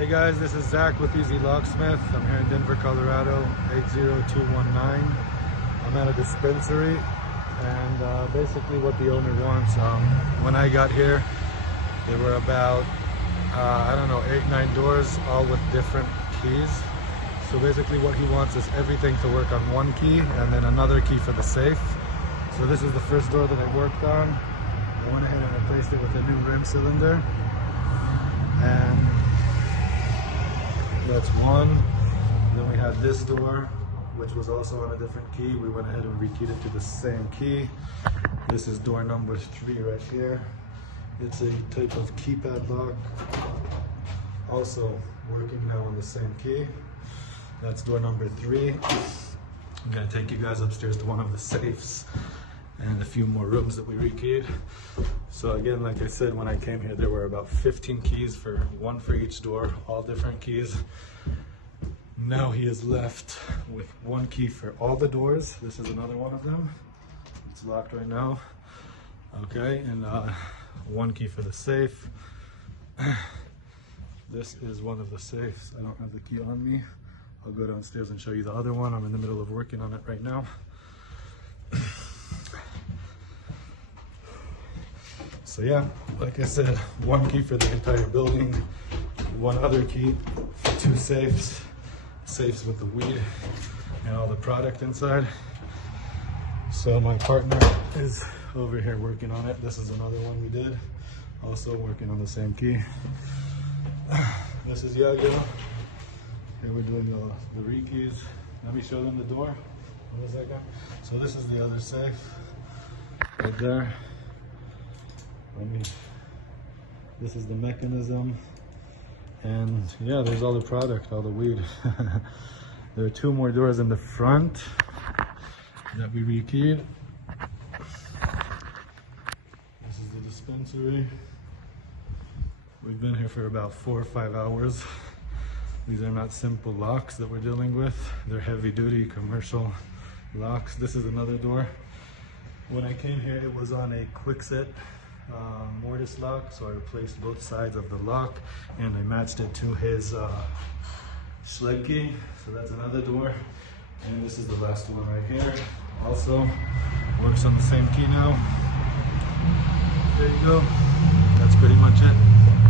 Hey guys, this is Zach with EZ Locksmith. I'm here in Denver, Colorado, 80219. I'm at a dispensary, and basically what the owner wants, when I got here, there were about, I don't know, 8-9 doors, all with different keys. So basically what he wants is everything to work on one key and then another key for the safe. So this is the first door that I worked on. I went ahead and replaced it with a new rim cylinder. And that's one. Then we had this door, which was also on a different key. We went ahead and rekeyed it to the same key. This is door number 3 right here. It's a type of keypad lock, also working now on the same key. That's door number 3. I'm gonna take you guys upstairs to one of the safes and a few more rooms that we rekeyed. So again, like I said, when I came here, there were about 15 keys, one for each door, all different keys. Now he is left with one key for all the doors. This is another one of them. It's locked right now. Okay, and one key for the safe. This is one of the safes. I don't have the key on me. I'll go downstairs and show you the other one. I'm in the middle of working on it right now. So yeah, like I said, one key for the entire building, one other key for 2 safes, safes with the weed and all the product inside. So my partner is over here working on it. This is another one we did, also working on the same key. This is Yago. Here we're doing the rekeys. Let me show them the door. What is that guy? So this is the other safe right there. This is the mechanism, and yeah, there's all the product, all the weed. There are 2 more doors in the front that we rekeyed. This is the dispensary. We've been here for about 4 or 5 hours. These are not simple locks that we're dealing with. They're heavy duty commercial locks. This is another door. When I came here, it was on a quick set mortise lock, so I replaced both sides of the lock and I matched it to his sled key. So that's another door, and this is the last one right here. Also works on the same key now. There you go. That's pretty much it.